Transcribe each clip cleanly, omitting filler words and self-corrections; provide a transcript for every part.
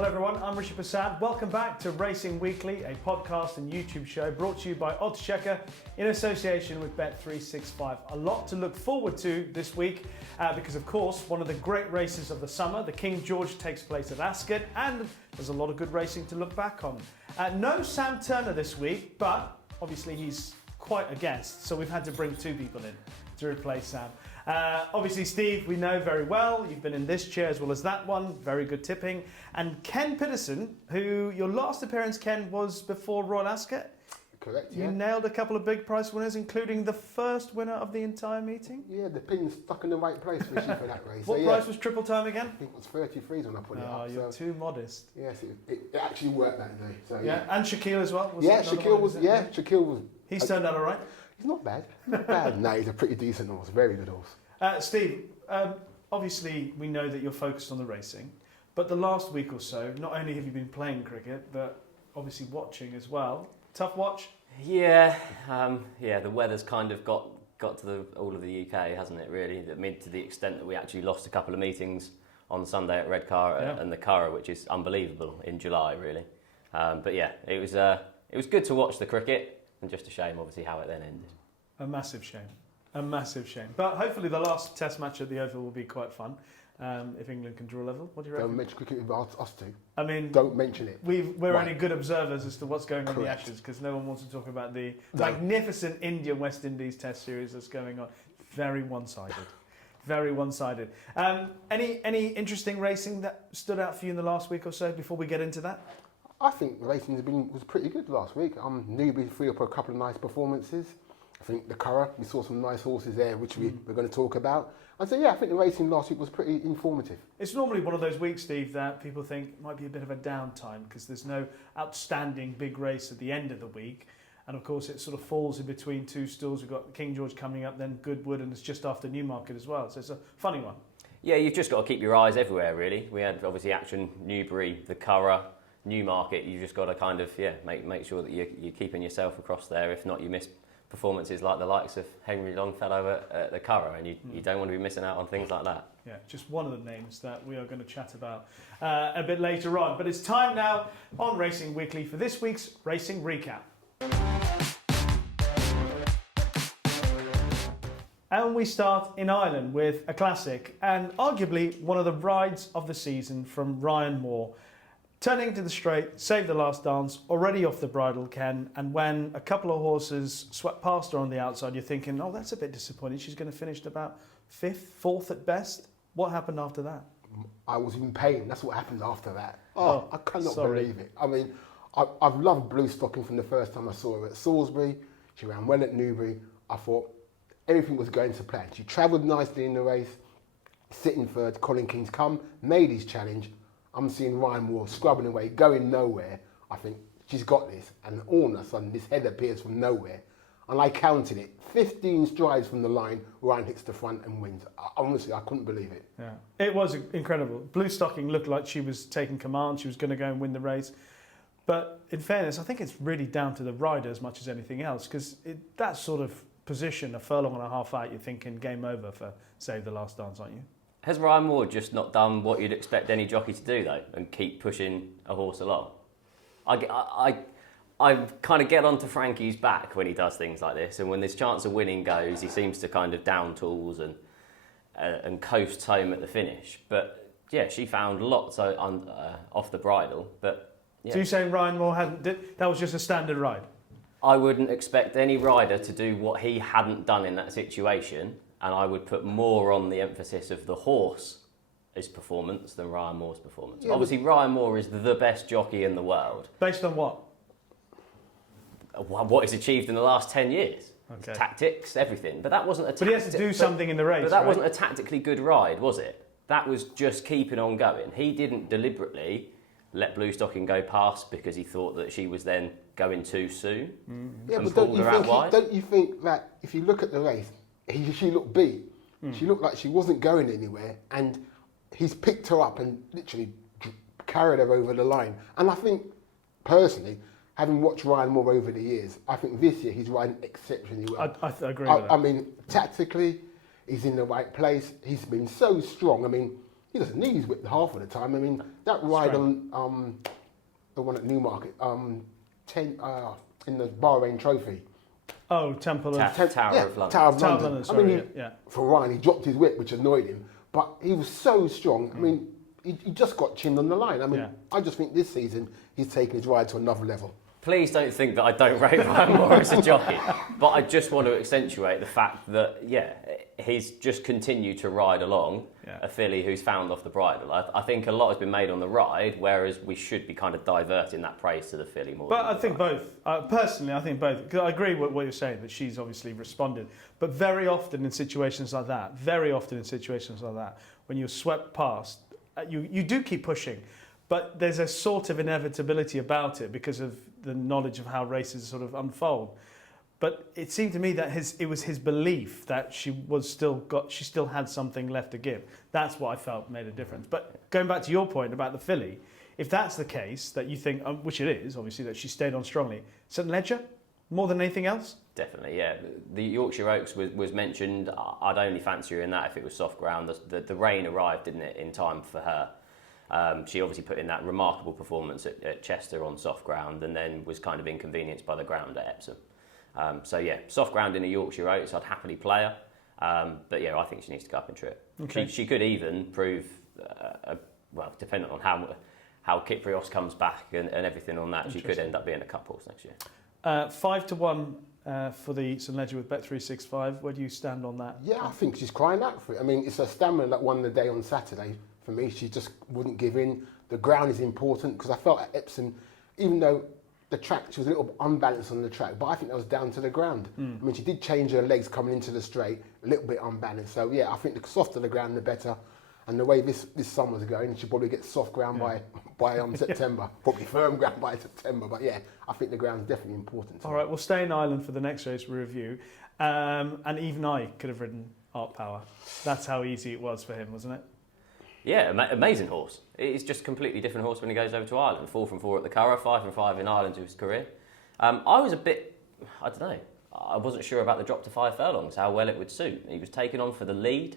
Hello everyone, I'm Rishi Persad. Welcome back to Racing Weekly, a podcast and YouTube show brought to you by oddschecker in association with Bet365. A lot to look forward to this week because of course one of the great races of the summer, the King George, takes place at Ascot, and there's a lot of good racing to look back on. No Sam Turner this week, but obviously he's quite a guest, so we've had to bring two people in to replace Sam. Obviously, Steve, we know very well. You've been in this chair as well as that one. Very good tipping. And Ken Pitterson, who your last appearance, Ken, was before Royal Ascot. Correct, yeah. You nailed a couple of big prize winners, including the first winner of the entire meeting. Yeah, the pin's stuck in the right place for that race. What price was triple time again? I think it was 33s when I put it up. Oh, you're too modest. Yes, it actually worked that day. So, yeah, and Shaquille as well. Shaquille was. He's turned out all right. He's not bad. Not bad. No, he's a pretty decent horse. Very good horse. Steve, obviously we know that you're focused on the racing, but the last week or so, not only have you been playing cricket, but obviously watching as well. Tough watch? Yeah, the weather's kind of got to all of the UK, hasn't it, really? I mean, to the extent that we actually lost a couple of meetings on Sunday at Redcar and the Curragh, which is unbelievable in July, really. But yeah, it was good to watch the cricket, and just a shame, obviously, how it then ended. A massive shame. A massive shame. But hopefully the last test match at the Oval will be quite fun if England can draw level. What do you reckon? Don't mention cricket with us two. I mean, don't mention it. We're only good observers as to what's going on in the Ashes because no one wants to talk about the magnificent India-West Indies test series that's going on. Very one-sided. Very one-sided. Any interesting racing that stood out for you in the last week or so before we get into that? I think the racing was pretty good last week. Newbury threw up a couple of nice performances. I think the Curragh, we saw some nice horses there, which we're going to talk about. And so, yeah, I think the racing last week was pretty informative. It's normally one of those weeks, Steve, that people think might be a bit of a downtime because there's no outstanding big race at the end of the week. And, of course, it sort of falls in between two stalls. We've got King George coming up, then Goodwood, and it's just after Newmarket as well. So it's a funny one. Yeah, you've just got to keep your eyes everywhere, really. We had, obviously, Action, Newbury, the Curragh, Newmarket. You've just got to kind of, make sure that you're keeping yourself across there. If not, you miss performances like the likes of Henry Longfellow at the Curragh, and you don't want to be missing out on things like that. Yeah, just one of the names that we are going to chat about a bit later on. But it's time now on Racing Weekly for this week's Racing Recap. And we start in Ireland with a classic and arguably one of the rides of the season from Ryan Moore. Turning to the straight, Savethelastdance, already off the bridle, Ken, and when a couple of horses swept past her on the outside, you're thinking, oh, that's a bit disappointing. She's going to finish about 5th, 4th at best. What happened after that? I was in pain. That's what happened after that. Oh, I cannot believe it. I mean, I've loved Blue Stocking from the first time I saw her at Salisbury. She ran well at Newbury. I thought everything was going to plan. She travelled nicely in the race, sitting third. Colin King's come, made his challenge. I'm seeing Ryan Moore scrubbing away, going nowhere. I think she's got this. And all of a sudden, this head appears from nowhere. And I counted it. 15 strides from the line, Ryan hits the front and wins. Honestly, I couldn't believe it. Yeah, it was incredible. Blue Stocking looked like she was taking command. She was going to go and win the race. But in fairness, I think it's really down to the rider as much as anything else. Because that sort of position, a furlong and a half out, you're thinking game over for Savethelastdance, aren't you? Has Ryan Moore just not done what you'd expect any jockey to do, though, and keep pushing a horse along? I kind of get onto Frankie's back when he does things like this, and when his chance of winning goes, he seems to kind of down tools and coasts home at the finish. But yeah, she found lots off the bridle. But yeah. So you're saying Ryan Moore that was just a standard ride? I wouldn't expect any rider to do what he hadn't done in that situation. And I would put more on the emphasis of the horse's performance than Ryan Moore's performance. Yeah, obviously, Ryan Moore is the best jockey in the world. Based on what? What he's achieved in the last 10 years. Okay. Tactics, everything. But that wasn't a But he has to do something in the race, But that wasn't a tactically good ride, was it? That was just keeping on going. He didn't deliberately let Blue Stocking go past because he thought that she was then going too soon. Yeah, but don't you think that if you look at the race, she looked beat. She looked like she wasn't going anywhere, and he's picked her up and literally carried her over the line. And I think, personally, having watched Ryan Moore over the years, I think this year he's riding exceptionally well. I agree with that. I mean, tactically, he's in the right place. He's been so strong. I mean, he doesn't need his whip half of the time. I mean, that ride on the one at Newmarket, in the Bahrain Trophy. Oh, Temple of Tower of London. Tower of London. London, sorry, I mean, for Ryan, he dropped his whip, which annoyed him, but he was so strong. I mean, he just got chinned on the line. I mean, I just think this season he's taken his ride to another level. Please don't think that I don't rate Ryan Moore as a jockey, but I just want to accentuate the fact that, he's just continued to ride along a filly who's found off the bridle. I think a lot has been made on the ride, whereas we should be kind of diverting that praise to the filly more. But I think both. Personally, I think both. Because I agree with what you're saying, that she's obviously responded. But very often in situations like that, when you're swept past, you do keep pushing. But there's a sort of inevitability about it because of the knowledge of how races sort of unfold. But it seemed to me that it was his belief that she still had something left to give. That's what I felt made a difference. But going back to your point about the filly, if that's the case, that you think, which it is, obviously, that she stayed on strongly, St Ledger, more than anything else? Definitely, yeah. The Yorkshire Oaks was mentioned. I'd only fancy her in that if it was soft ground. The rain arrived, didn't it, in time for her. She obviously put in that remarkable performance at Chester on soft ground and then was kind of inconvenienced by the ground at Epsom. Soft ground in the Yorkshire Oaks, I'd happily play her. I think she needs to go up and trip. Okay. She could even prove, depending on how Kyprios comes back and everything on that, she could end up being a cup horse next year. 5-1 for the St Ledger with Bet365. Where do you stand on that? Yeah, I think she's crying out for it. I mean, it's her stamina that won the day on Saturday. For me, she just wouldn't give in. The ground is important because I felt at Epsom, even though the track, she was a little unbalanced on the track, but I think that was down to the ground. I mean, she did change her legs coming into the straight, a little bit unbalanced. So yeah, I think the softer the ground, the better. And the way this summer's going, she'll probably get soft ground by September, probably firm ground by September. But yeah, I think the ground's definitely important. All right, we'll stay in Ireland for the next race we review. And even I could have ridden Art Power. That's how easy it was for him, wasn't it? Yeah, amazing horse. It's just a completely different horse when he goes over to Ireland. 4 from 4 at the Curragh, 5 from 5 in Ireland to his career. I was a bit, I don't know, I wasn't sure about the drop to 5 furlongs, how well it would suit. He was taken on for the lead,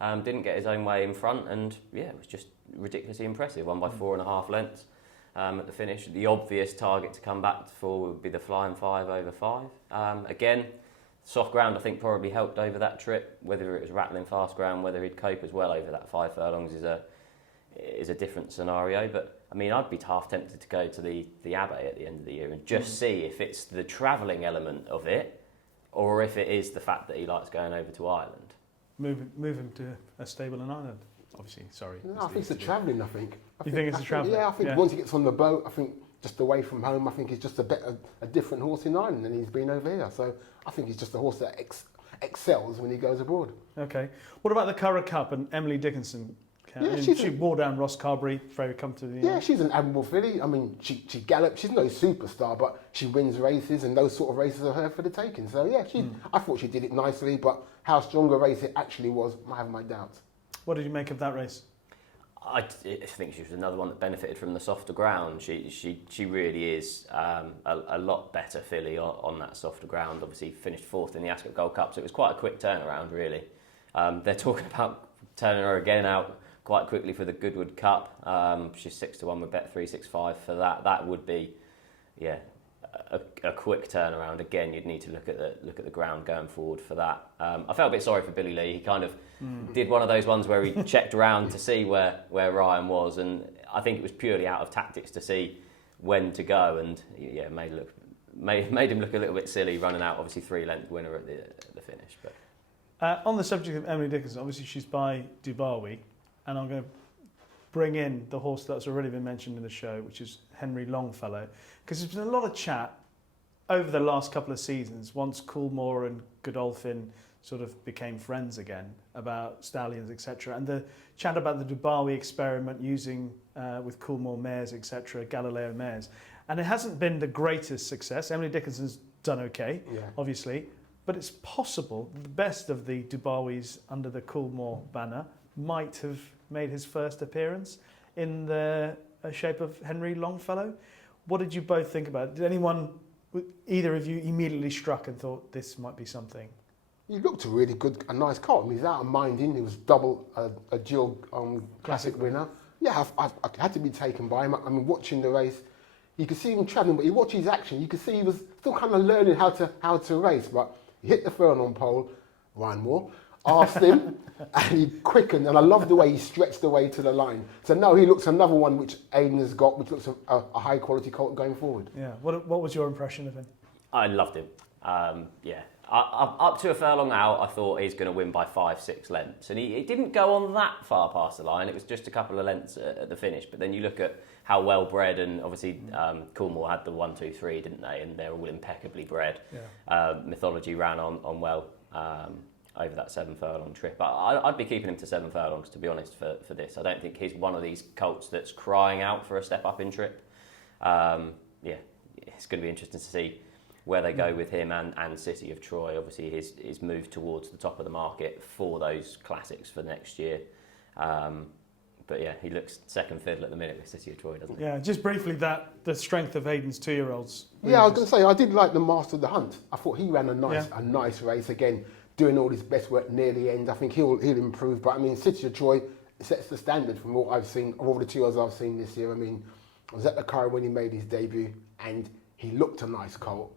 didn't get his own way in front, and it was just ridiculously impressive. Won by 4.5 lengths at the finish. The obvious target to come back for would be the Flying 5 over 5. Again, soft ground, I think, probably helped over that trip. Whether it was rattling fast ground, whether he'd cope as well over that 5 furlongs is a different scenario. But I mean, I'd be half tempted to go to the Abbey at the end of the year and just see if it's the travelling element of it, or if it is the fact that he likes going over to Ireland. Move him to a stable in Ireland. Obviously, sorry. No, I think it's the travelling. You think it's the travelling? Yeah, I think once he gets on the boat, I think just away from home, I think he's just a different horse in Ireland than he's been over here. So I think he's just a horse that excels when he goes abroad. Okay. What about the Curragh Cup and Emily Dickinson? She wore down Ross Carberry, very comfortably. Yeah, she's an admirable filly. I mean, she gallops. She's no superstar, but she wins races, and those sort of races are her for the taking. So yeah, I thought she did it nicely, but how strong a race it actually was, I have my doubts. What did you make of that race? I think she was another one that benefited from the softer ground. She really is a lot better filly on that softer ground. Obviously finished 4th in the Ascot Gold Cup, so it was quite a quick turnaround really. They're talking about turning her again out quite quickly for the Goodwood Cup. She's 6-1 with Bet365 for that. That would be, a quick turnaround. Again, you'd need to look at the ground going forward for that. I felt a bit sorry for Billy Lee. He kind of did one of those ones where he checked around to see where Ryan was, and I think it was purely out of tactics to see when to go, and made him look a little bit silly running out. Obviously 3-length winner at the finish. But on the subject of Emily Dickinson, obviously she's by Dubarwi, and I'm going to bring in the horse that's already been mentioned in the show, which is Henry Longfellow, because there's been a lot of chat over the last couple of seasons, once Coolmore and Godolphin sort of became friends again, about stallions, etc. And the chat about the Dubarwi experiment using, with Coolmore mares, etc., Galileo mares. And it hasn't been the greatest success. Emily Dickinson's done okay, obviously, but it's possible the best of the Dubarwis under the Coolmore banner might have made his first appearance in the shape of Henry Longfellow. What did you both think about it? Did either of you immediately struck and thought this might be something? He looked a nice colt. I mean, he's out of minding. He was a dual classic winner. Yeah, I had to be taken by him. I mean, watching the race, you could see him travelling, but you watch his action, you could see he was still kind of learning how to race. But he hit the furlong pole, Ryan Moore, asked him, and he quickened. And I love the way he stretched the way to the line. So now he looks another one which Aidan has got, which looks a high quality colt going forward. Yeah. What was your impression of him? I loved him. Yeah. Up to a furlong out, I thought he's going to win by 5-6 lengths. And he didn't go on that far past the line. It was just a couple of lengths at the finish. But then you look at how well bred, and obviously Coolmore had the 1, 2, 3, didn't they? And they're all impeccably bred. Yeah. Mythology ran on well over that 7 furlong trip. I'd be keeping him to 7 furlongs, to be honest, for this. I don't think he's one of these colts that's crying out for a step up in trip. Yeah, it's going to be interesting to see where they go with him and City of Troy. Obviously, his move towards the top of the market for those classics for next year. But yeah, he looks second fiddle at the minute with City of Troy, doesn't he? Yeah, just briefly, the strength of Aidan's 2-year-olds. Yeah, I was going to say, I did like the Master of the Hunt. I thought he ran a nice race. Again, doing all his best work near the end. I think he'll improve. But I mean, City of Troy sets the standard from what I've seen, of all the 2-year-olds I've seen this year. I mean, I was at the Curragh when he made his debut, and he looked a nice colt.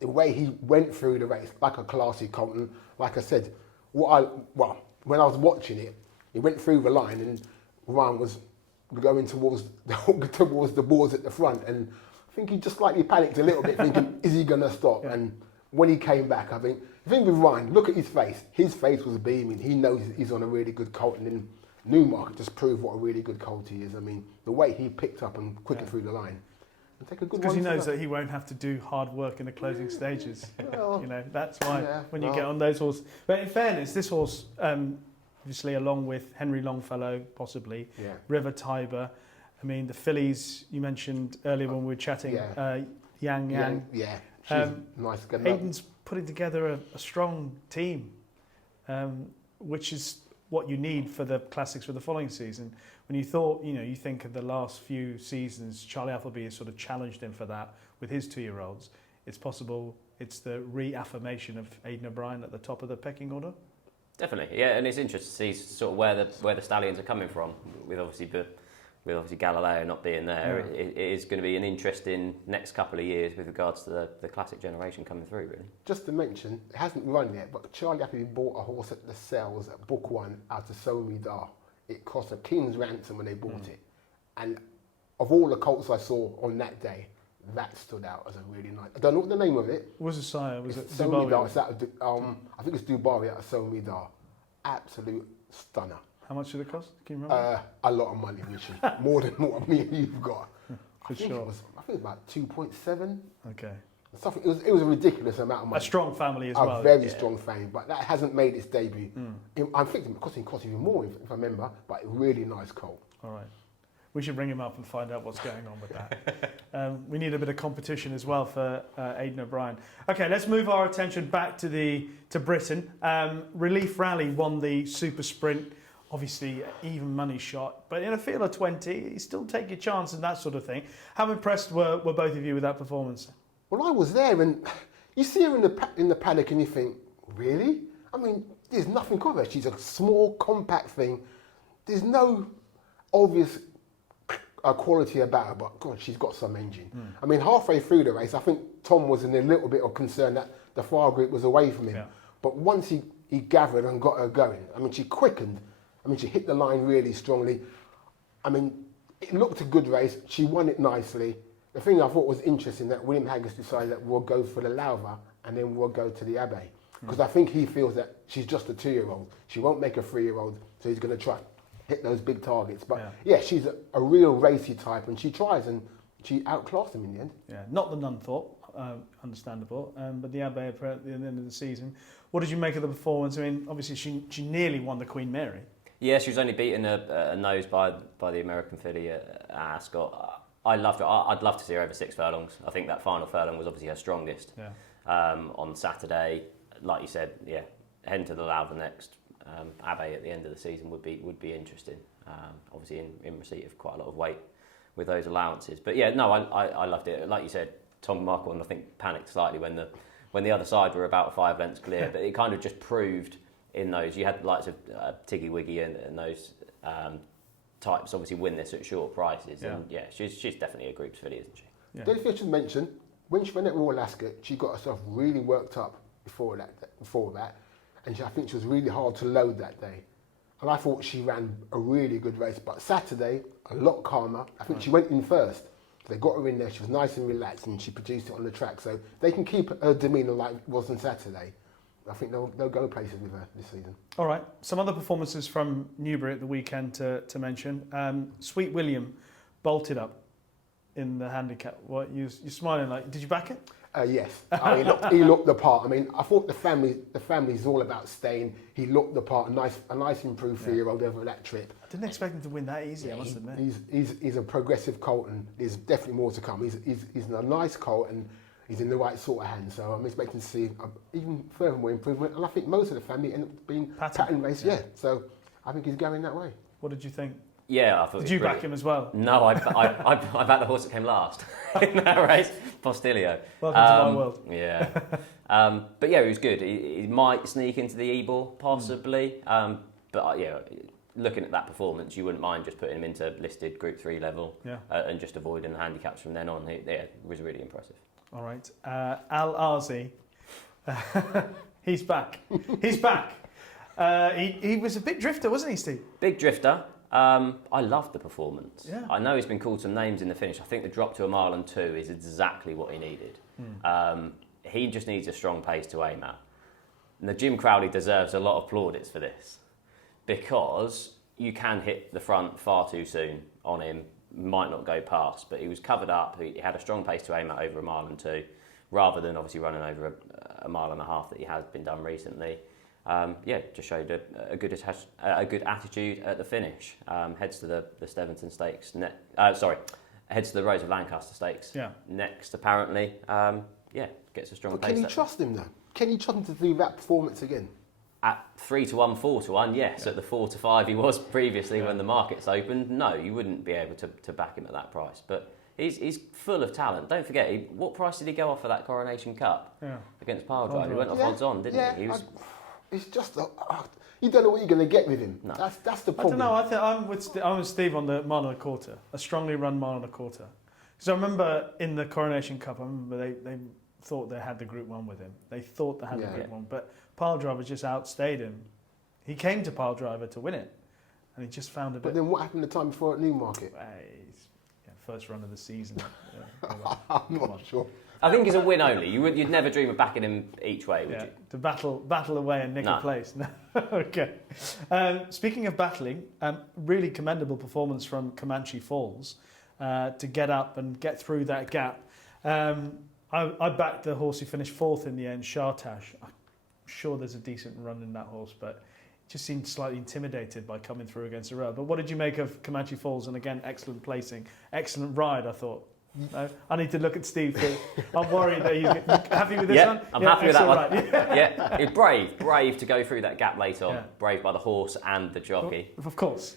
The way he went through the race, like a classy colt, and like I said, when I was watching it, he went through the line, and Ryan was going towards the boards at the front, and I think he just slightly panicked a little bit, thinking, is he going to stop? Yeah. And when he came back, I think the thing with Ryan, look at his face. His face was beaming. He knows he's on a really good colt, and then Newmarket just proved what a really good colt he is. I mean, the way he picked up and quickened through the line. Because he knows that he won't have to do hard work in the closing stages. Well, that's why when you get on those horses. But in fairness, this horse, obviously along with Henry Longfellow, possibly, River Tiber. I mean, the fillies you mentioned earlier when we were chatting, Yang. Yeah, she's nice. Aidan's putting together a strong team, which is what you need for the classics for the following season. When you think of the last few seasons, Charlie Appleby has sort of challenged him for that with his 2-year-olds. It's possible it's the reaffirmation of Aidan O'Brien at the top of the pecking order. Definitely, yeah, and it's interesting to see sort of where the stallions are coming from, with obviously Galileo not being there. Yeah. It is going to be an interesting next couple of years with regards to the classic generation coming through, really. Just to mention, it hasn't run yet, but Charlie Appleby bought a horse at the sales at Book 1 out of Somidar. It cost a king's ransom when they bought it. And of all the colts I saw on that day, that stood out as a really nice. I don't know what the name of it. What was the sire? Was it Somidar? It's out of, I think it's Dubai out of Somidar. Absolute stunner. How much did it cost? Can you remember? A lot of money, Richie. More than what me and you've got. For sure. I think it was about 2.7. Okay. Something. It was a ridiculous amount of money. A strong family as well. A very strong family, but that hasn't made its debut. I'm thinking it cost even more, if I remember, but a really nice colt. All right. We should ring him up and find out what's going on with that. We need a bit of competition as well for Aidan O'Brien. Okay, let's move our attention back to Britain. Relief Rally won the Super Sprint. Obviously, even money shot, but in a field of 20, you still take your chance and that sort of thing. How impressed were both of you with that performance? Well, I was there, and you see her in the paddock, and you think, really? I mean, there's nothing of her. She's a small, compact thing. There's no obvious quality about her, but God, she's got some engine. I mean, halfway through the race, I think Tom was in a little bit of concern that the far group was away from him. Yeah. But once he gathered and got her going, I mean, she quickened. I mean, she hit the line really strongly. I mean, it looked a good race. She won it nicely. The thing I thought was interesting that William Haggas decided that we'll go for the Lauva and then we'll go to the Abbey. Because I think he feels that she's just a 2-year-old. She won't make a 3-year-old, so he's going to try hit those big targets. But yeah she's a real racy type, and she tries, and she outclassed him in the end. Yeah, not the Nunthorpe, understandable, but the Abbey at the end of the season. What did you make of the performance? I mean, obviously she nearly won the Queen Mary. Yeah, she was only beaten a nose by the American filly at Ascot. I loved her. I'd love to see her over 6 furlongs. I think that final furlong was obviously her strongest. On Saturday, like you said, heading to the Lauva next. Abbey at the end of the season would be interesting. Obviously in receipt of quite a lot of weight with those allowances. But yeah, no, I loved it. Like you said, Tom Marquand, I think, panicked slightly when when the other side were about 5 lengths clear. But it kind of just proved in those. You had the likes of Tiggy Wiggy and those types obviously win this at short prices. And she's definitely a group's filly, isn't she? Yeah. The only thing I should mention, when she went at Royal Ascot, she got herself really worked up before that, and I think she was really hard to load that day. And I thought she ran a really good race, but Saturday, a lot calmer. I think she went in first. They got her in there, she was nice and relaxed, and she produced it on the track. So they can keep her demeanour like it was on Saturday. I think they'll go places with her this season. All right, some other performances from Newbury at the weekend to mention. Sweet William bolted up in the handicap. What you're smiling like? Did you back it? Yes, he looked the part. I mean, I thought the family's all about staying. He looked the part. A nice improved 3-year-old over that trip. I didn't expect him to win that easy. I must admit. He's a progressive colt, and there's definitely more to come. He's a nice colt, and he's in the right sort of hands. So I'm expecting to see even further more improvement. And I think most of the family end up being pattern race. Yeah. So I think he's going that way. What did you think? Yeah, I thought. Did you back him as well? No, I backed the horse that came last in that race, Postilio. Welcome to my world. Yeah, but yeah, he was good. He might sneak into the E-ball possibly, but looking at that performance, you wouldn't mind just putting him into listed Group 3 level, and just avoiding the handicaps from then on. It was really impressive. All right, Al Arzi, he's back. He's back. He was a big drifter, wasn't he, Steve? Big drifter. I loved the performance. Yeah. I know he's been called some names in the finish. I think the drop to 1 mile and 2 is exactly what he needed. He just needs a strong pace to aim at. And the Jim Crowley deserves a lot of plaudits for this, because you can hit the front far too soon on him, might not go past, but he was covered up. He had a strong pace to aim at over 1 mile and 2, rather than obviously running over a mile and a half that he has been done recently. Just showed a good attitude at the finish. Heads to the Steventon Stakes. Heads to the Rose of Lancaster Stakes. Yeah. Next, apparently. Gets a strong pace. Can you trust him though? Can you trust him to do that performance again? At 3-1, 4-1, yes. At the 4-5 he was previously when the markets opened. No, you wouldn't be able to back him at that price. But he's full of talent. Don't forget, what price did he go off for that Coronation Cup against Piledriver? He went off odds on, didn't he? It's just you don't know what you're going to get with him. No. That's the problem. I don't know. I'm with Steve on the 1.25 miles, a strongly run 1.25 miles. Because I remember in the Coronation Cup, they thought they had the Group 1 with him. They thought they had the Group 1, but Piledriver just outstayed him. He came to Piledriver to win it, and he just found a bit. But then what happened the time before at Newmarket? First run of the season. I'm not sure. I think he's a win only. You'd never dream of backing him each way, would you? To battle away and nick a place. Okay. Speaking of battling, really commendable performance from Comanche Falls to get up and get through that gap. I backed the horse who finished 4th in the end, Shartash. I'm sure there's a decent run in that horse, but just seemed slightly intimidated by coming through against a row. But what did you make of Comanche Falls? And again, excellent placing, excellent ride, I thought. No, I need to look at Steve too. I'm worried that he's happy with this one. I'm happy with that one. Right. It's brave to go through that gap late on. Yeah. Brave by the horse and the jockey. Of course,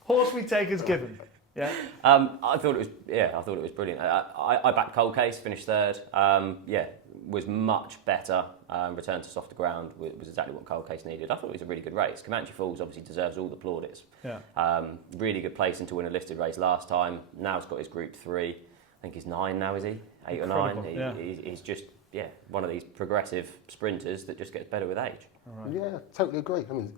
horse we take as given. Yeah. I thought it was brilliant. I backed Cold Case, finished 3rd. Was much better. Returned to softer ground was exactly what Cold Case needed. I thought it was a really good race. Comanche Falls obviously deserves all the plaudits. Yeah. Really good placing to win a listed race last time. Now he's got his Group 3. I think he's 9 now, is he? 8 Incredible. or 9. He's just one of these progressive sprinters that just gets better with age. All right. Yeah, totally agree. I mean,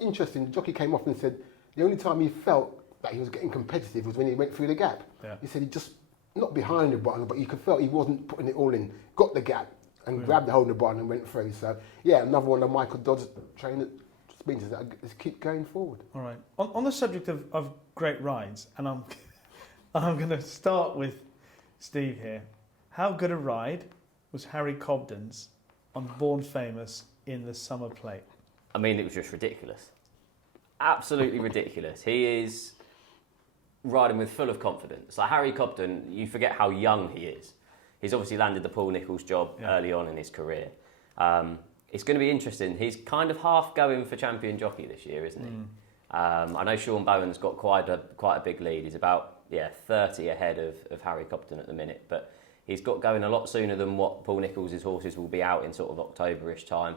interesting. The jockey came off and said the only time he felt that he was getting competitive was when he went through the gap. Yeah. He said he just not behind the bottom, but you could feel he wasn't putting it all in. Got the gap and grabbed the hold of the bottom and went through. So another one of Michael Dodd's trained sprinters that just keep going forward. All right. On the subject of great rides, and I'm going to start with Steve here. How good a ride was Harry Cobden's on Born Famous in the Summer Plate? I mean, it was just ridiculous. Absolutely ridiculous. He is riding with full of confidence. Like Harry Cobden, you forget how young he is. He's obviously landed the Paul Nicholls job early on in his career. It's going to be interesting. He's kind of half going for champion jockey this year, isn't he? I know Sean Bowen's got quite a big lead. He's about 30 ahead of Harry Cobden at the minute, but He's got going a lot sooner than what Paul Nicholls' horses will be out in sort of October-ish time.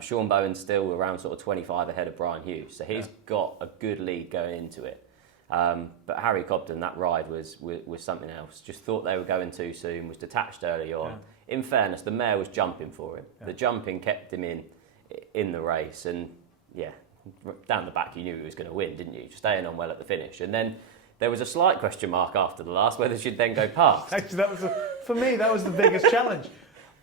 Sean Bowen's still around sort of 25 ahead of Brian Hughes, so he's got a good lead going into it. But Harry Cobden, that ride was something else. Just thought they were going too soon, was detached early on. Yeah. In fairness, the mare was jumping for him. Yeah. The jumping kept him in the race, and down the back you knew he was going to win, didn't you? Staying on well at the finish. And then there was a slight question mark after the last whether she'd then go past. Actually, for me, that was the biggest challenge.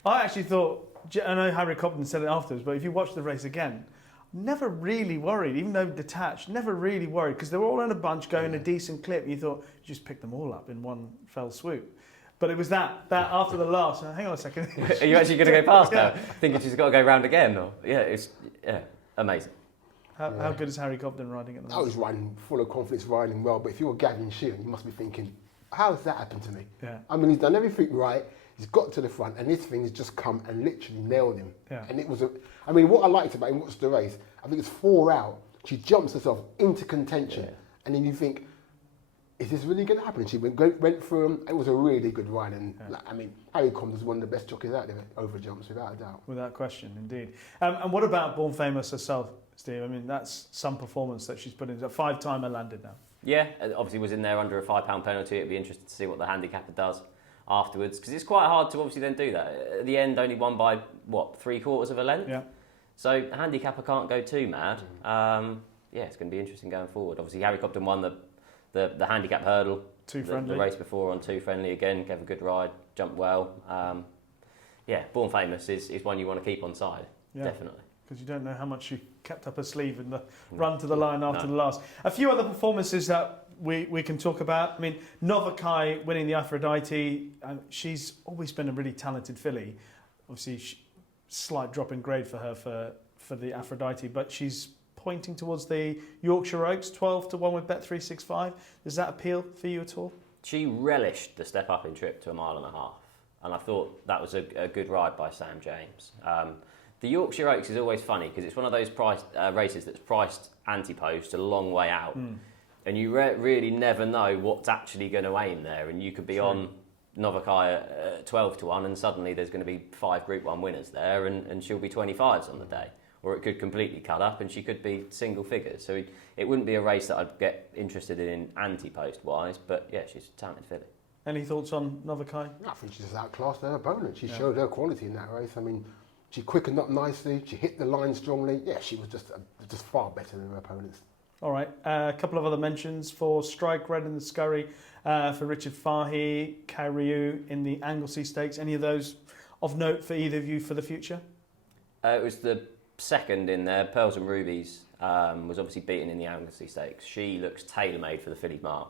I actually thought, I know Harry Cobden said it afterwards, but if you watch the race again, never really worried, even though detached, never really worried, because they were all in a bunch going a decent clip. And you thought, you just pick them all up in one fell swoop. But it was that after the last, hang on a second. Are you actually going to go past now? Thinking she's got to go round again? Or, it's amazing. How good is Harry Cobden riding at the moment? I was riding, full of confidence, riding well, but if you're Gavin Sheehan, you must be thinking, how has that happened to me? Yeah. I mean, he's done everything right, he's got to the front, and this thing has just come and literally nailed him. Yeah. And it was what I liked about him, what's the race? I think it's 4 out, she jumps herself into contention, and then you think, is this really going to happen? She went through him. It was a really good ride, and Harry Cobden was one of the best jockeys out there over jumps, without a doubt. Without question, indeed. And what about Born Famous herself, Steve? I mean, that's some performance that she's put in. A 5-timer landed now. Yeah, obviously was in there under a £5 penalty. It'd be interesting to see what the handicapper does afterwards, because it's quite hard to obviously then do that. At the end, only won by, 3/4 of a length? Yeah. So the handicapper can't go too mad. It's going to be interesting going forward. Obviously, Harry Cobden won the handicap hurdle, the race before on 2 friendly again, gave a good ride, jumped well. Born Famous is one you want to keep on side, definitely. Because you don't know how much she kept up her sleeve in the run to the line after the last. A few other performances that we can talk about. I mean, Novakai winning the Aphrodite, she's always been a really talented filly. Obviously, slight drop in grade for her for the Aphrodite, but she's pointing towards the Yorkshire Oaks, 12-1 with Bet365. Does that appeal for you at all? She relished the step up in trip to 1.5 miles, and I thought that was a good ride by Sam James. The Yorkshire Oaks is always funny because it's one of those races that's priced anti-post a long way out, and you really never know what's actually going to aim there, and you could be on Novakai at 12-1 and suddenly there's going to be 5 Group 1 winners there, and she'll be 25s on the day. Or it could completely cut up and she could be single figures. So it wouldn't be a race that I'd get interested in anti-post wise, but she's a talented filly. Any thoughts on Novakai? I think she just outclassed her opponent. She showed her quality in that race. I mean, she quickened up nicely, she hit the line strongly. Yeah, she was just far better than her opponents. All right, a couple of other mentions for Strike Red in the Scurry, for Richard Fahey, Carriou in the Anglesey Stakes. Any of those of note for either of you for the future? It was the second in there, Pearls and Rubies, was obviously beaten in the Anglesey Stakes. She looks tailor-made for the filly mark.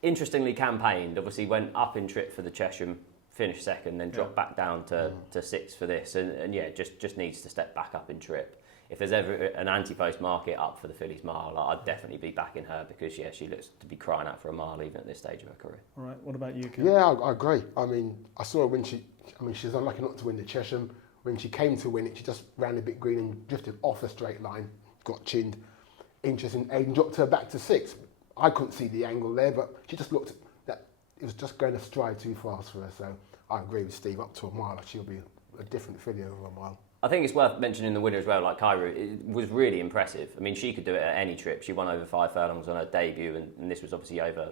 Interestingly campaigned, obviously went up in trip for the Chesham, finished second, then dropped back down to 6th for this, and just needs to step back up in trip. If there's ever an anti-post market up for the fillies mile, I'd definitely be backing her because she looks to be crying out for a mile even at this stage of her career. All right, what about you, Ken? Yeah, I agree. I mean, I saw her when she's unlucky not to win the Chesham. When she came to win it, she just ran a bit green and drifted off a straight line, got chinned. Interesting, Aidan dropped her back to 6th. I couldn't see the angle there, but she just looked that it was just going to stride too fast for her. So I agree with Steve, up to a mile, she'll be a different filly over a mile. I think it's worth mentioning the winner as well, like Cairo. It was really impressive. I mean, she could do it at any trip. She won over 5 furlongs on her debut, and this was obviously over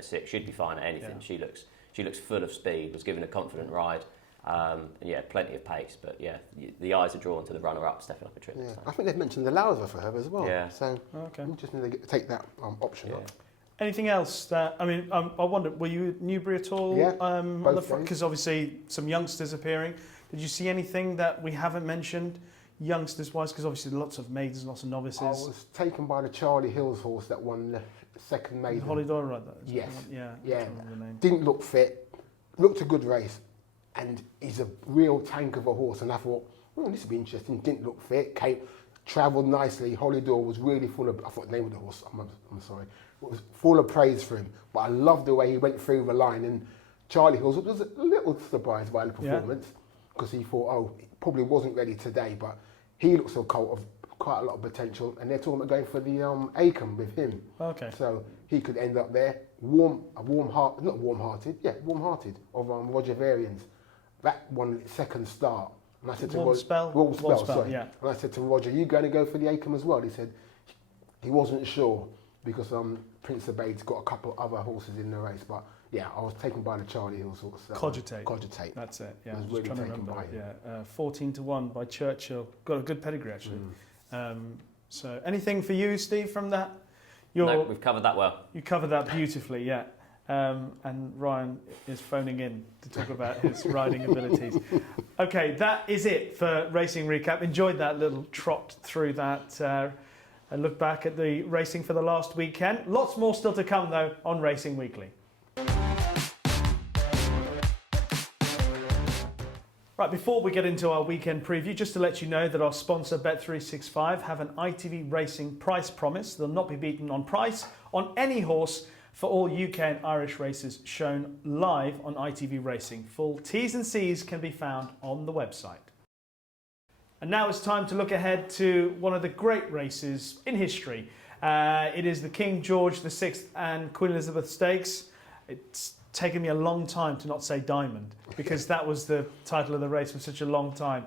6. She'd be fine at anything. Yeah. She looks full of speed. Was given a confident ride. Plenty of pace. But the eyes are drawn to the runner-up stepping up a trip. Yeah. I think they've mentioned the Lauser for her as well. Yeah. So interesting they get to take that option up. Anything else that I wonder? Were you at Newbury at all? Yeah. Because obviously some youngsters appearing. Did you see anything that we haven't mentioned, youngsters-wise? Because obviously lots of maidens, lots of novices. I was taken by the Charlie Hills horse that won the second maiden. Holly Doyle ride that? Yes. Yeah. Didn't look fit, looked a good race, and he's a real tank of a horse. And I thought, this would be interesting. Didn't look fit, travelled nicely. Holly Doyle was really full of, I forgot the name of the horse, I'm sorry. It was full of praise for him. But I loved the way he went through the line. And Charlie Hills was a little surprised by the performance. Because he thought, he probably wasn't ready today, but he looks a colt of quite a lot of potential, and they're talking about going for the Acom with him. Okay. So he could end up there. warm-hearted of Roger Varian's. That won its second start. And I said to Roger, sorry. Yeah. And I said to Roger, "You going to go for the Acomb as well?" He said he wasn't sure because Prince Obeid's got a couple of other horses in the race, but yeah, I was taken by the Charlie Hill sort of Cogitate. That's it. Yeah, I was really taken by him. Yeah, 14-1 by Churchill. Got a good pedigree actually. So, anything for you, Steve, from that? No, we've covered that well. You covered that beautifully, yeah. And Ryan is phoning in to talk about his riding abilities. Okay, that is it for Racing Recap. Enjoyed that little trot through that. A look back at the racing for the last weekend. Lots more still to come, though, on Racing Weekly. Right, before we get into our weekend preview, just to let you know that our sponsor Bet365 have an ITV Racing price promise. They'll not be beaten on price on any horse for all UK and Irish races shown live on ITV Racing. Full T's and C's can be found on the website. And now it's time to look ahead to one of the great races in history. It is the King George VI and Queen Elizabeth Stakes. It's taken me a long time to not say Diamond because that was the title of the race for such a long time.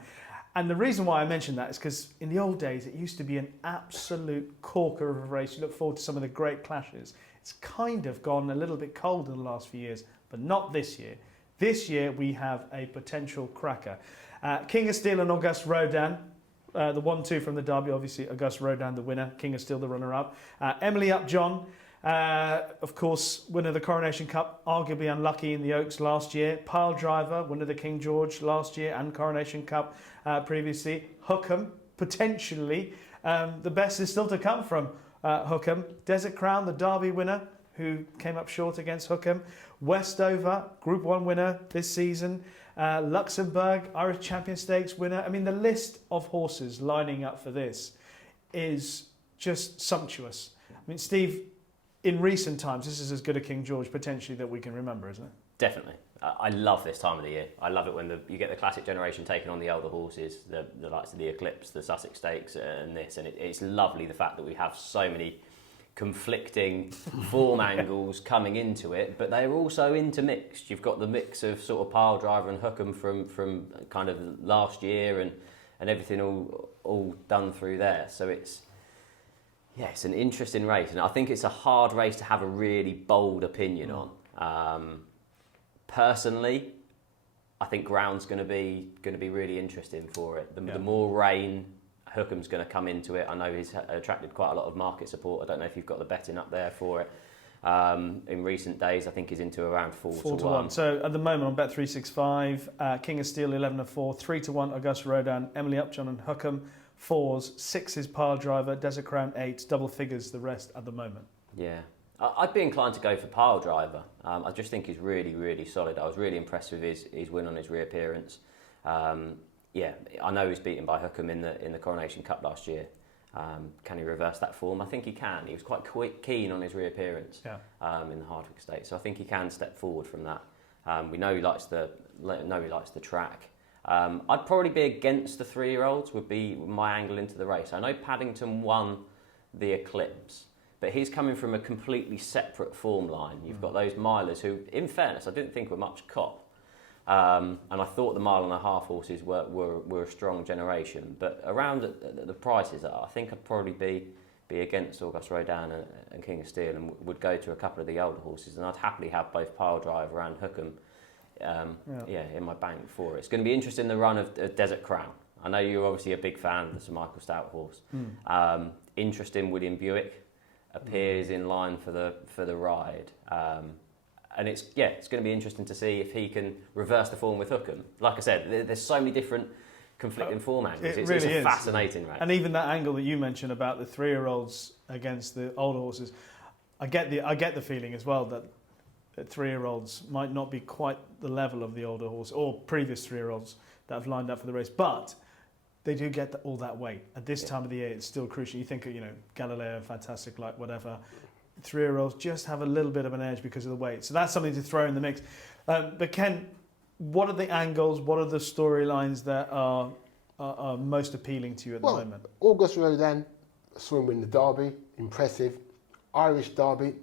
And the reason why I mention that is because in the old days it used to be an absolute corker of a race. You look forward to some of the great clashes. It's kind of gone a little bit cold in the last few years, but not this year. This year we have a potential cracker. King of Steel and Auguste Rodin, the 1-2 from the Derby, obviously Auguste Rodin the winner, King of Steel the runner-up. Emily Upjohn, of course, winner of the Coronation Cup, arguably unlucky in the Oaks last year. Pile Driver, winner of the King George last year and Coronation Cup previously. Hookham, potentially. The best is still to come from Hookham. Desert Crown, the Derby winner, who came up short against Hookham. Westover, Group 1 winner this season. Luxembourg, Irish Champion Stakes winner. I mean, the list of horses lining up for this is just sumptuous. I mean, Steve, in recent times, this is as good a King George potentially that we can remember, isn't it? Definitely. I love this time of the year. I love it when you get the classic generation taking on the older horses, the likes of the Eclipse, the Sussex Stakes and this. And it's lovely the fact that we have so many conflicting form angles coming into it, but they're also intermixed. You've got the mix of sort of Pile Driver and Hookham from kind of last year and everything all done through there. So it's an interesting race, and I think it's a hard race to have a really bold opinion on. Personally, I think ground's going to be really interesting for it. The more rain Hookham's going to come into it. I know he's attracted quite a lot of market support. I don't know if you've got the betting up there for it. In recent days, I think he's into around 4-1. So at the moment on Bet365, King of Steel 11-4, 3-1 Auguste Rodin, Emily Upjohn and Hookham 4s, 6s Pile Driver, Desert Crown 8s, double figures the rest at the moment. Yeah, I'd be inclined to go for Pile Driver. I just think he's really, really solid. I was really impressed with his win on his reappearance. Yeah, I know he was beaten by Hookham in the Coronation Cup last year. Can he reverse that form? I think he can. He was quite keen on his reappearance in the Hardwick Stakes, so I think he can step forward from that. We know he likes the track. I'd probably be against the 3-year-olds. Would be my angle into the race. I know Paddington won the Eclipse, but he's coming from a completely separate form line. You've got those milers who, in fairness, I didn't think were much cop. And I thought the 1.5 mile horses were a strong generation, but around the prices, I think I'd probably be against Auguste Rodin and King of Steel, and would go to a couple of the older horses, and I'd happily have both Pile Driver and Hookham in my bank for it. It's going to be interesting, the run of Desert Crown. I know you're obviously a big fan of the Sir Michael Stout horse. Interesting, William Buick appears in line for the ride. And it's going to be interesting to see if he can reverse the form with Hookham. Like I said, there's so many different conflicting form angles. It's a fascinating race. And even that angle that you mentioned about the 3-year-olds against the older horses, I get the feeling as well that 3-year-olds might not be quite the level of the older horse or previous 3-year-olds that have lined up for the race, but they do get all that weight. At this time of the year, it's still crucial. You think of, Galileo, Fantastic Light, whatever. 3-year-olds just have a little bit of an edge because of the weight. So that's something to throw in the mix. But Ken, what are the angles, what are the storylines that are most appealing to you at the moment? Auguste Rodin, saw him win the Derby, impressive. Irish Derby,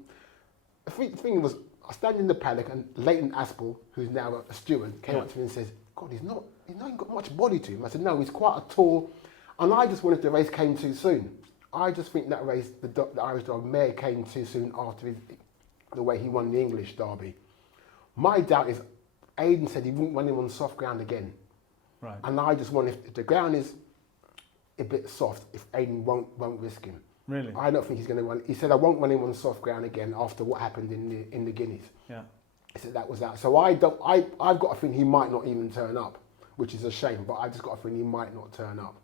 the thing was, I stand in the paddock and Leighton Aspel, who's now a steward, came up to me and says, God, he's not even got much body to him. I said, no, he's quite a tall, and I just wondered if the race came too soon. I just think that race, the Irish dog Mare came too soon after the way he won the English Derby. My doubt is, Aidan said he wouldn't run him on soft ground again. Right. And I just wonder if the ground is a bit soft, if Aidan won't risk him. Really? I don't think he's going to run. He said, I won't run him on soft ground again after what happened in the Guineas. Yeah. He said that was that. So I've got a feeling he might not even turn up, which is a shame, but I just got a feeling he might not turn up.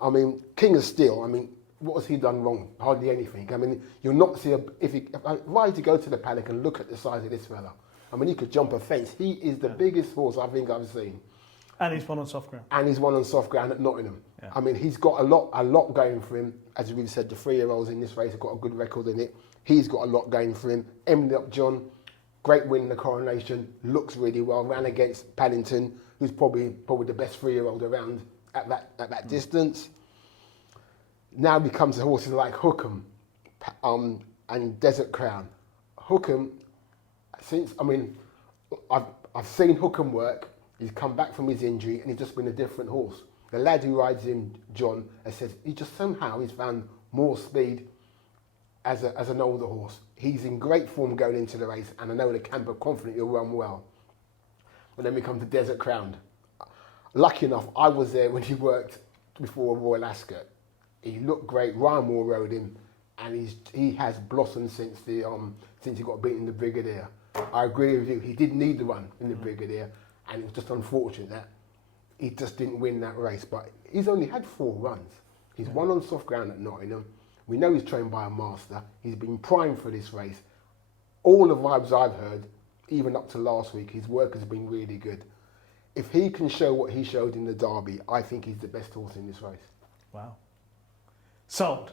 I mean, King of Steel, I mean, what has he done wrong? Hardly anything. I mean, you'll not see if I were to go to the paddock and look at the size of this fella. I mean, he could jump a fence. He is the biggest horse I think I've seen. And he's won on soft ground. And he's won on soft ground at Nottingham. Yeah. I mean, he's got a lot going for him. As we've said, the 3-year-olds in this race have got a good record in it. He's got a lot going for him. Emily Up John, great win in the Coronation, looks really well. Ran against Paddington, who's probably the best 3-year-old around at that distance. Now becomes the horses like Hookham and Desert Crown. Hookham, I've seen Hookham work. He's come back from his injury and he's just been a different horse. The lad who rides him, John, has said he's found more speed as an older horse. He's in great form going into the race, and I know the camp are confident he'll run well. But then we come to Desert Crown. Lucky enough, I was there when he worked before Royal Ascot. He looked great. Ryan Moore rode him, and he has blossomed since he got beaten in the Brigadier. I agree with you. He did need the run in the Brigadier, and it was just unfortunate that he just didn't win that race. But he's only had 4 runs. He's won on soft ground at Nottingham. We know he's trained by a master. He's been primed for this race. All the vibes I've heard, even up to last week, his work has been really good. If he can show what he showed in the Derby, I think he's the best horse in this race. Wow. Sold.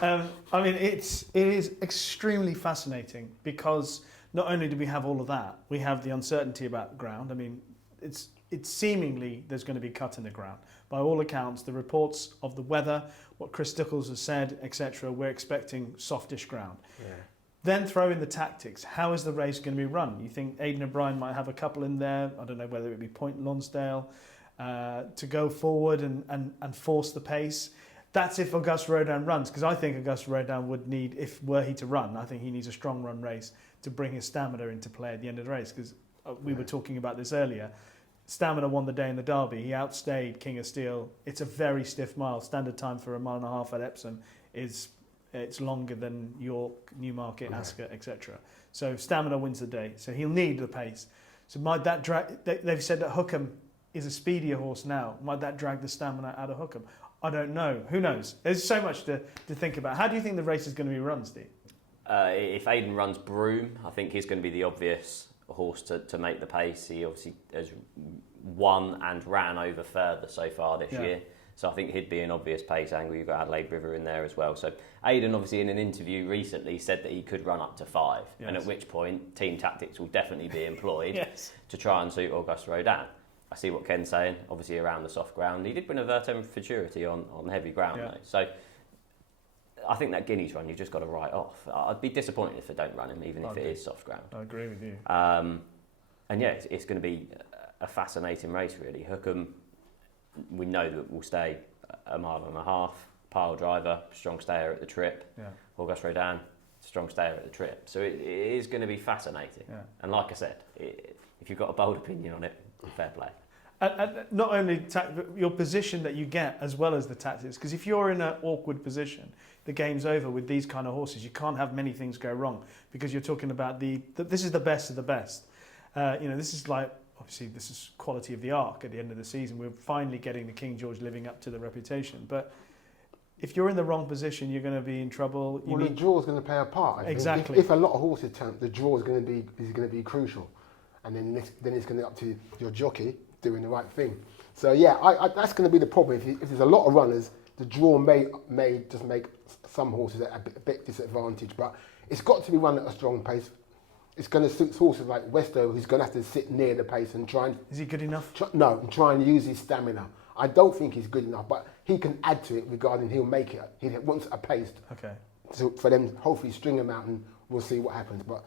I mean, it is extremely fascinating because not only do we have all of that, we have the uncertainty about ground. I mean, it's seemingly there's going to be cut in the ground. By all accounts, the reports of the weather, what Chris Stickles has said, etc., we're expecting softish ground. Yeah. Then throw in the tactics. How is the race going to be run? You think Aidan O'Brien might have a couple in there? I don't know whether it would be Point Lonsdale to go forward and force the pace. That's if Augusta Rodin runs, because I think Augusta Rodin would need, were he to run, I think he needs a strong run race to bring his stamina into play at the end of the race, because we were talking about this earlier. Stamina won the day in the Derby. He outstayed King of Steel. It's a very stiff mile. Standard time for a 1.5 miles at Epsom it's longer than York, Newmarket, Ascot, etc. So stamina wins the day. So he'll need the pace. So might that drag? They've said that Hookham is a speedier horse now. Might that drag the stamina out of Hookham? I don't know. Who knows? There's so much to think about. How do you think the race is going to be run, Steve? If Aidan runs Broome, I think he's going to be the obvious horse to make the pace. He obviously has won and ran over further so far this year. So I think he'd be an obvious pace angle. You've got Adelaide River in there as well. So Aidan, obviously, in an interview recently, said that he could run up to 5. Yes. And at which point, team tactics will definitely be employed to try and suit Augusta Rodin. I see what Ken's saying, obviously around the soft ground. He did win a Vertem Futurity on heavy ground, though. So I think that Guineas run, you've just got to write off. I'd be disappointed if they don't run him, even if it is soft ground. I agree with you. And yeah, it's going to be a fascinating race, really. Hookham, we know that will stay 1.5 miles, pile driver, strong stayer at the trip. Yeah. Augusta Rodin, strong stayer at the trip. So it is going to be fascinating. Yeah. And like I said, if you've got a bold opinion on it, fair play. And not only your position that you get as well as the tactics, because if you're in an awkward position, the game's over with these kind of horses. You can't have many things go wrong because you're talking about this is the best of the best. This is like, obviously this is quality of the arc at the end of the season. We're finally getting the King George living up to the reputation. But if you're in the wrong position, you're going to be in trouble. The draw is going to play a part. Exactly. If a lot of horses turn, the draw is going to be crucial. And then it's going to be up to your jockey doing the right thing. So yeah, that's going to be the problem. If there's a lot of runners, the draw may just make some horses at a bit disadvantaged. But it's got to be run at a strong pace. It's going to suit horses like Westo, who's going to have to sit near the pace and try and... Is he good enough? And try and use his stamina. I don't think he's good enough, but he can add to it regarding he'll make it. He wants a pace. Okay. So for them, hopefully string him out and we'll see what happens. But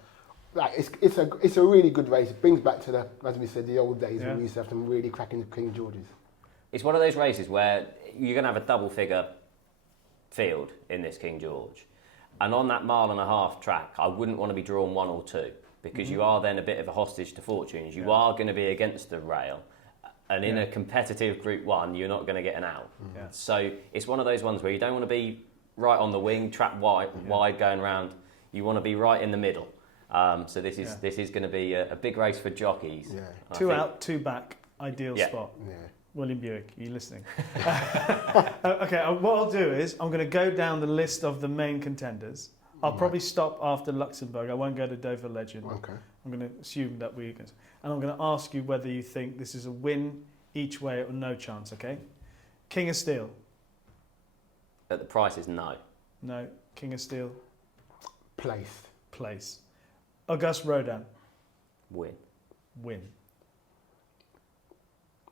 like it's a really good race. It brings back to the, as we said, the old days when we used to have some really cracking King Georges. It's one of those races where you're going to have a double figure field in this King George, and on that 1.5 mile track, I wouldn't want to be drawn 1 or 2 because you are then a bit of a hostage to fortunes. You are going to be against the rail, and in a competitive Group 1, you're not going to get an out. So it's one of those ones where you don't want to be right on the wing, trapped wide going round. You want to be right in the middle. So this is going to be a big race for jockeys. Yeah. 2 out, 2 back, ideal spot. Yeah. William Buick, are you listening? Okay, what I'll do is I'm going to go down the list of the main contenders. I'll probably stop after Luxembourg. I won't go to Dover Legend. Okay. I'm going to assume that and I'm going to ask you whether you think this is a win each way or no chance, okay? King of Steel. At the price is no. No. King of Steel. Place. Auguste Rodin. Win.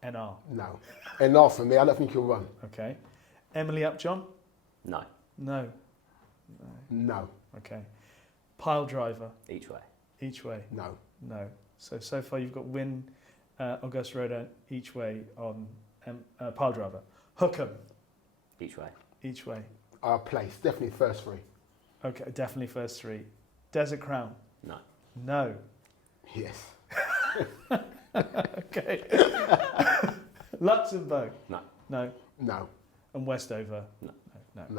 NR. No. NR for me. I don't think he'll run. Okay. Emily Upjohn. No. No. Okay. Pile Driver. Each way. No. So far you've got win Auguste Rodin each way on Pile Driver. Hookham. Each way. Place. Definitely first 3. Okay, definitely first 3. Desert Crown. No. Yes. Okay. Luxembourg. No. And Westover. No.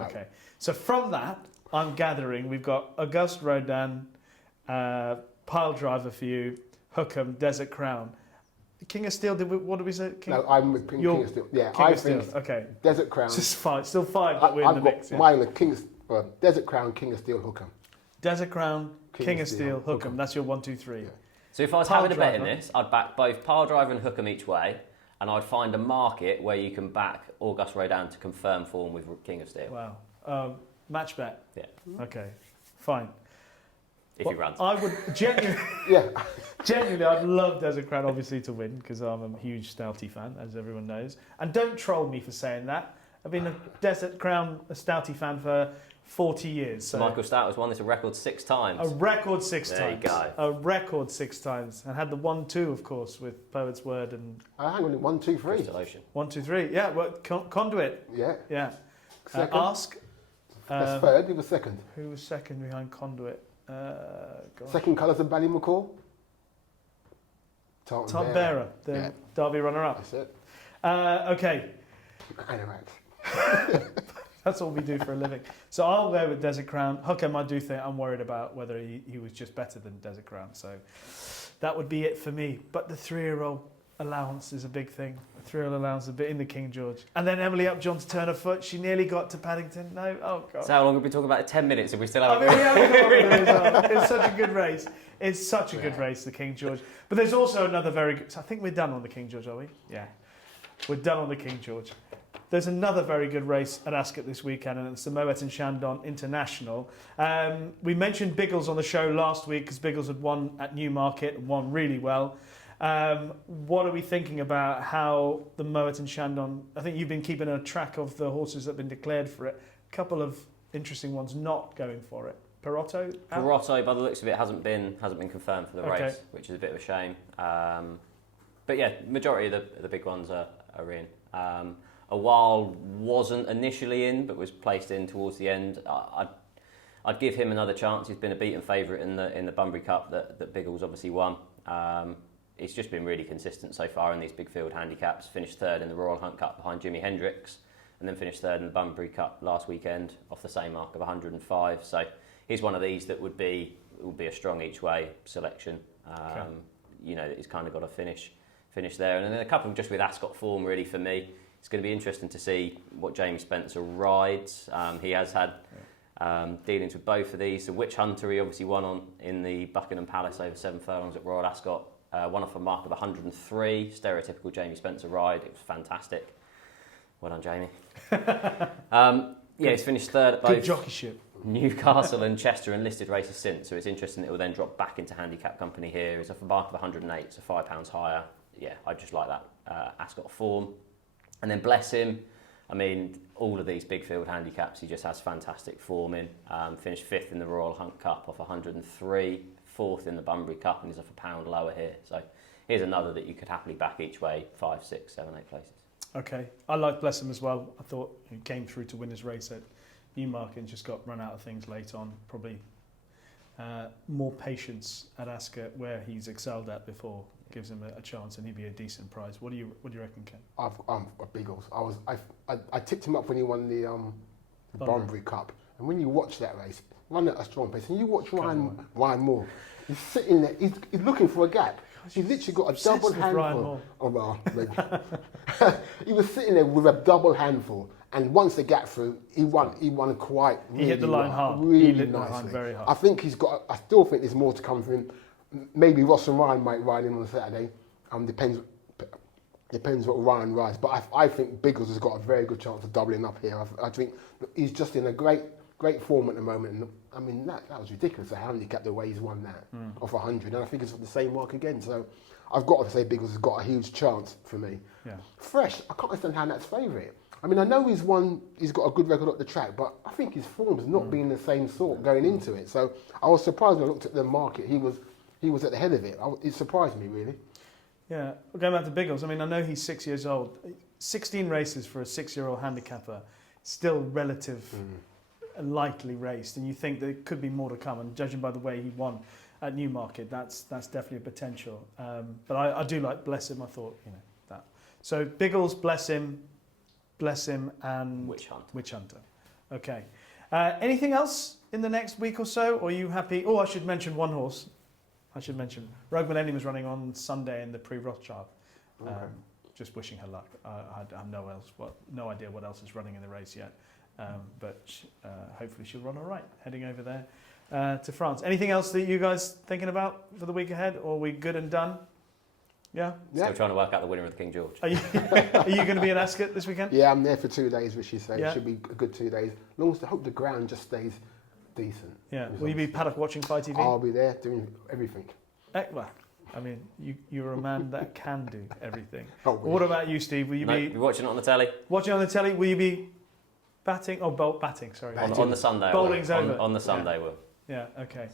Okay. So from that, I'm gathering we've got Auguste Rodin, Pile Driver for you, Hookham, Desert Crown. King of Steel, what did we say? No, I'm with King of Steel. Yeah, King of Steel. Okay. Desert Crown. Just 5, still 5, but we're in the mix. Yeah. Mine are Desert Crown, King of Steel, Hookham. Desert Crown, King of Steel, Hookham. That's your 1, 2, 3. Yeah. So if I was having a bet in this, I'd back both Pile Driver and Hookham each way, and I'd find a market where you can back Auguste Rodin to confirm form with King of Steel. Wow. Match bet? Yeah. Okay, fine. If he runs. I would genuinely, genuinely, I'd love Desert Crown obviously to win because I'm a huge Stouty fan, as everyone knows. And don't troll me for saying that. I've been a Desert Crown, a Stouty fan for 40 years. So Michael Stout has won this a record 6 times. A record 6 times. There you go. A record 6 times. And had the 1-2, of course, with Poet's Word and... hang on, 1, 2, 3. Crystal Ocean. 1, 2, 3. Yeah, well, Conduit. Yeah. Ask. That's third. Who was second? Who was second behind Conduit? Second colours of Ballymacall? Tom Bearer, the Derby runner-up. That's it. Okay. Anorak. That's all we do for a living. So I'll go with Desert Crown. Hookham, I do think I'm worried about whether he was just better than Desert Crown. So that would be it for me. But the 3-year-old allowance is a big thing. The 3-year-old allowance is a bit in the King George. And then Emily Upjohn to turn her foot. She nearly got to Paddington. No? Oh, God. So how long have we been talking about it? 10 minutes and we still haven't... We haven't got it as well. It's such a good race. It's such a good race, the King George. But there's also another very good... So I think we're done on the King George, are we? Yeah. We're done on the King George. There's another very good race at Ascot this weekend, and it's the Moet and Chandon International. We mentioned Biggles on the show last week because Biggles had won at Newmarket and won really well. What are we thinking about how the Moet and Chandon... I think you've been keeping a track of the horses that have been declared for it. A couple of interesting ones not going for it. Perotto? Perotto, by the looks of it, hasn't been confirmed for the race, which is a bit of a shame. But yeah, majority of the big ones are in. A while wasn't initially in, but was placed in towards the end. I'd give him another chance. He's been a beaten favourite in the Bunbury Cup that Biggles obviously won. He's just been really consistent so far in these big field handicaps. Finished third in the Royal Hunt Cup behind Jimi Hendrix, and then finished third in the Bunbury Cup last weekend off the same mark of 105. So he's one of these that would be a strong each way selection. You know, he's kind of got to finish there, and then a couple just with Ascot form really for me. It's going to be interesting to see what Jamie Spencer rides. He has had dealings with both of these. The Witch Hunter he obviously won on in the Buckingham Palace over 7 furlongs at Royal Ascot. Won off a mark of 103. Stereotypical Jamie Spencer ride. It was fantastic. Well done, Jamie. He's finished third at both good jockeyship. Newcastle and Chester and listed races since. So it's interesting that it will then drop back into handicap company here. It's off a mark of 108, so £5 higher. Yeah, I just like that Ascot form. And then bless him, I mean, all of these big field handicaps, he just has fantastic form in. Finished 5th in the Royal Hunt Cup off 103, 4th in the Bunbury Cup and he's off a pound lower here. So here's another that you could happily back each way, 5, 6, 7, 8 places. Okay, I like Bless Him as well. I thought he came through to win his race at Newmarket and just got run out of things late on. Probably more patience at Ascot, where he's excelled at before, gives him a chance, and he'd be a decent prize. What do you reckon, Ken? I'm a Biggles. I tipped him up when he won the Bunbury Cup, and when you watch that race, run at a strong pace, and you watch Ryan Moore, he's sitting there, he's looking for a gap. He's literally got a double handful. Oh, well, maybe. He was sitting there with a double handful, and once the gap through, he won quite. Really he hit the line hard. Really he hit nicely. The line very hard. I think he's got. I still think there's more to come for him. Maybe Ross and Ryan might ride him on Saturday. Depends what Ryan rides, but I think Biggles has got a very good chance of doubling up here. I think he's just in a great form at the moment. And I mean, that was ridiculous, a handicap, the way he's won that off 100. And I think it's the same mark again. So I've got to say Biggles has got a huge chance for me. Yeah. Fresh, I can't understand how that's favourite. I mean, I know he's got a good record at the track, but I think his form's not been the same sort going into it. So I was surprised when I looked at the market. He was at the head of it. It surprised me, really. Yeah, going back to Biggles, I mean, I know he's 6 years old. 16 races for a 6-year-old handicapper, still relative lightly raced, and you think there could be more to come. And judging by the way he won at Newmarket, that's definitely a potential. But I do like Bless Him. I thought that. So Biggles, Bless Him, and Witch Hunter. Okay. Anything else in the next week or so? Or are you happy? Oh, I should mention one horse. Rogue Millennium is running on Sunday in the Prix Rothschild. Okay. Just wishing her luck. I have no idea what else is running in the race yet. But hopefully she'll run all right, heading over there to France. Anything else that you guys thinking about for the week ahead? Or are we good and done? Yeah? Still trying to work out the winner of the King George. Are you going to be in Ascot this weekend? Yeah, I'm there for 2 days, Rishi said. Yeah. It should be a good 2 days. As long as I hope the ground just stays decent. Yeah. Will you be paddock watching Fight TV? I'll be there doing everything. Well, I mean, you're a man that can do everything. Oh, what about you, Steve? Will you be watching it on the telly? Watching on the telly? Will you be batting? Oh, batting. Sorry. On the Sunday. Bowling's over. On the Sunday, will. Yeah. Okay.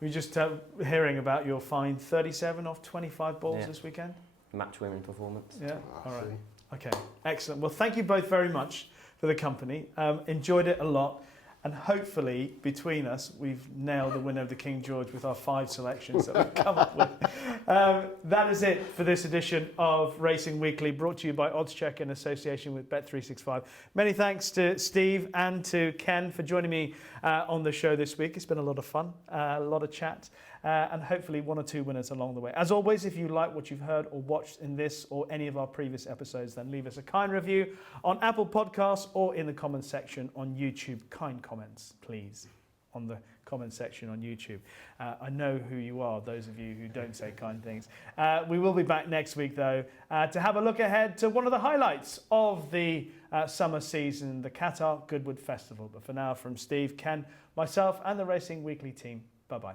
We're just hearing about your fine 37 off 25 balls this weekend. Match women performance. Yeah. All right. Okay. Excellent. Well, thank you both very much for the company. Enjoyed it a lot. And hopefully, between us, we've nailed the winner of the King George with our 5 selections that we've come up with. That is it for this edition of Racing Weekly, brought to you by oddschecker in association with Bet365. Many thanks to Steve and to Ken for joining me on the show this week. It's been a lot of fun, a lot of chat, and hopefully 1 or 2 winners along the way. As always, if you like what you've heard or watched in this or any of our previous episodes, then leave us a kind review on Apple Podcasts or in the comments section on YouTube. Kind comments, please, on the comment section on YouTube. I know who you are, those of you who don't say kind things. We will be back next week, though, to have a look ahead to one of the highlights of the summer season, the Qatar Goodwood Festival. But for now, from Steve, Ken, myself, and the Racing Weekly team, bye-bye.